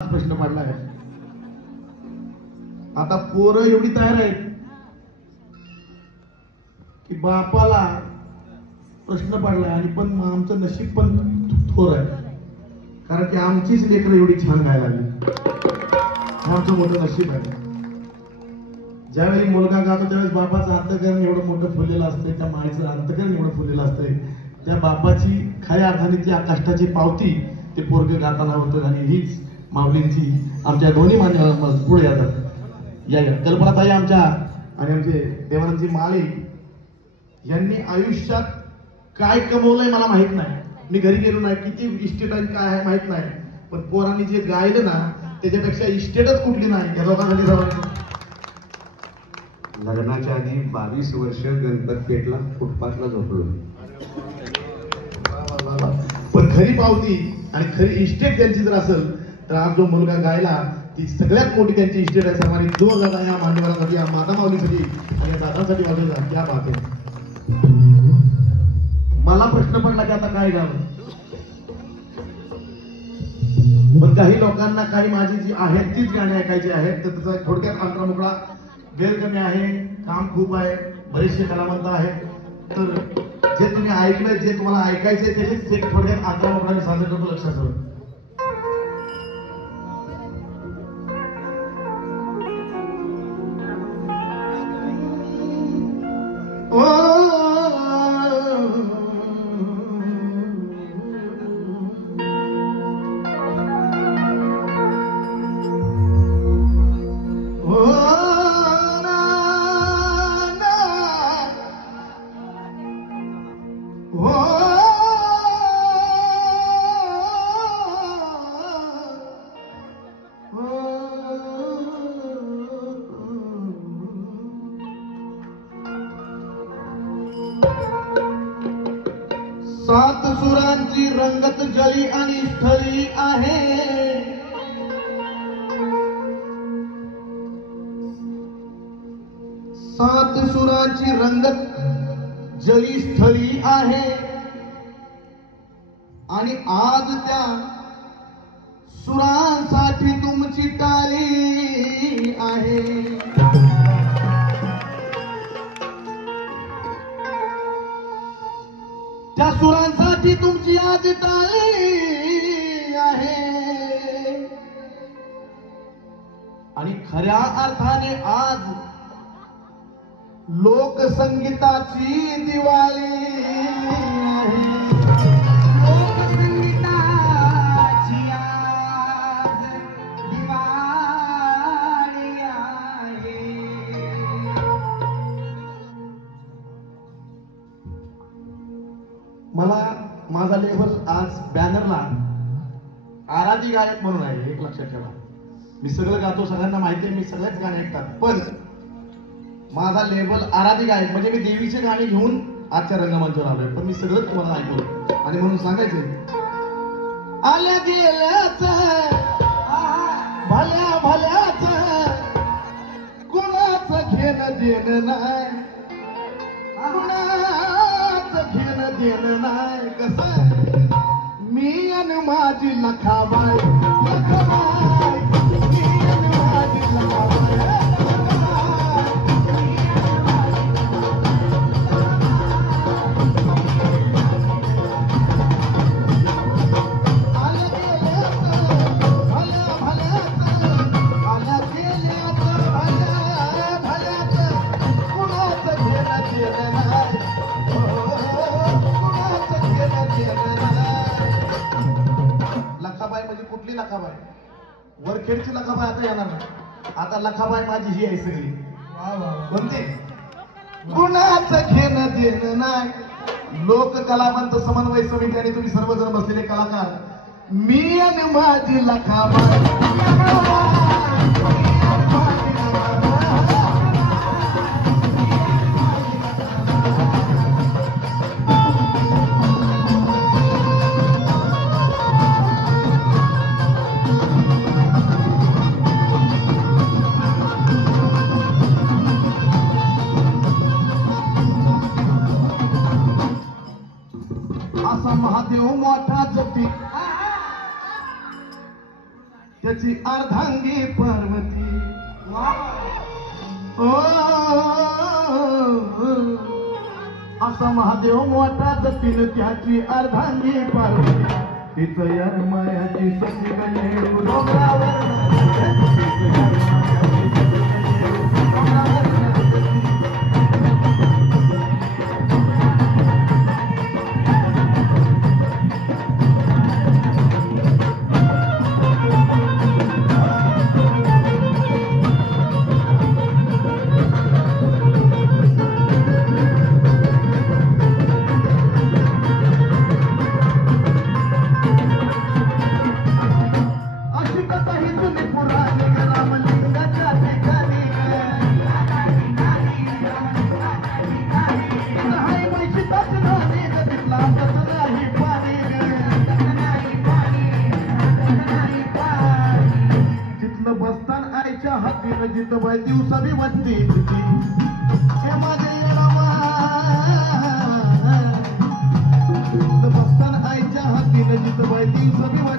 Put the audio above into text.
प्रश्न पडला आहे. आता पोरं एवढी तयार आहेत की बापाला प्रश्न पडलाय आणि पण आमचं नशीब पण थोर आहे, कारण की आमचीच लेकरं एवढी छान गायला लागली. आमचं मोठं नशीब आहे. ज्यावेळी मुलगा गातो त्यावेळेस बापाचं अंतकरण एवढं मोठं फुललेलं असतंय, त्या माईचं अंतकरण एवढं फुललेलं असतंय. त्या बापाची खऱ्या अर्थाने त्या कष्टाची पावती ते पोरगं गाताना होतं. आणि हीच माऊलींची आमच्या दोन्ही पुढे येतात. या कल्पनाताई आमच्या आणि आमचे देवानंदजी माळी यांनी आयुष्यात काय कमवलंय मला माहित नाही. मी घरी गेलो नाही, किती इस्टेट आहे काय आहे माहित नाही, पण पोरांनी जे गायलं ना त्याच्यापेक्षा इस्टेटच कुठली नाही. त्या दोघांसाठी सर्वांनी लग्नाच्या आधी 22 वर्ष गणपत पेठला फुटपाथला झोपलो. पण खरी पावती आणि खरी इस्टेट त्यांची जर असेल तर आज जो मुलगा गायला ती सगळ्यात मोठी त्यांची इस्टेट आहे. समारी जो दादा या मान्यवरांसाठी, या माता माऊलीसाठी आणि या दादांसाठी वाजवला क्या बात आहे. मला प्रश्न पडला की आता काय गावं, पण काही लोकांना काही माझी जी आहेत तीच गाणी ऐकायची आहेत. तर त्याचा थोडक्यात अंतरा मोकळा, वेळ कमी आहे, काम खूप आहे, बरेचसे कलावंत आहेत. तर जे तुम्ही ऐकलंय, जे तुम्हाला ऐकायचंय त्याचेच एक थोडक्यात अंतरा मोकळा मी सादर करतो. लक्षात ठेवा. सात सुरांची रंगत जली आणि स्थळी आहे. सात सुरांची रंगत जली स्थळी आहे आणि आज त्या सुरांसाठी तुमची टाळी आहे. त्या सुरांसाठी तुमची आज टाळी आहे. आणि खऱ्या अर्थाने आज लोकसंगीताची दिवाळी आहे. लोकसंगीताची आज दिवाळी आहे. मला माझा लेबल आज बॅनरला आराधी गायक म्हणून आहे, एक लक्षात ठेवा. मी सगळं गातो, सगळ्यांना माहिती आहे, मी सगळेच गाणे ऐकतात, पण माझा लेबल आराधी गायक म्हणजे मी देवीचे गाणी घेऊन आजच्या रंगमंचावर आलोय. पण मी सगळं तुम्हाला ऐकलं आणि म्हणून सांगायचं, आल्या गेल्याच भल्या भल्याच कुणाचं घेणं देणं नाही, कुणाचं घेणं देणं नाही. कसं मी आणि माझी लखाबाई, लखाबाई, मी आणि माझी लखाबाई, लखाबाई म्हणजे कुठली लखाबाई? वरखेडची लखाबाई आता येणार नाही. आता लखाबाई माझी ही आहे सगळी. कोणती? कुणाचं घेणं देणं नाही. लोक कलावंत समन्वय समिती आणि तुम्ही सर्वजण बसलेले कलाकार, मी आणि माझी लखाबाई. असा महादेव मोठा जपी त्याची अर्धांगी पार्वती ओ असा महादेव मोठा जतीन त्याची अर्धांगी पार्वती तिचं यार मायाची सखी गणे जिथं दिवसा बी वरती हे माझे बसताना आईच्या हातीनं जिथं दिवसा बी